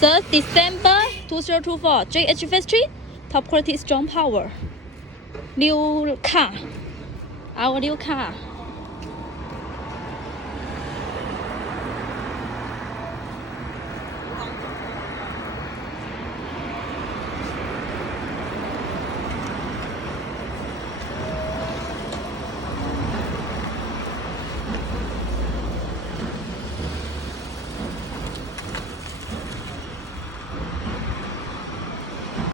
3rd December 2024. JH Factory. Top quality, strong power. New car. Our new car.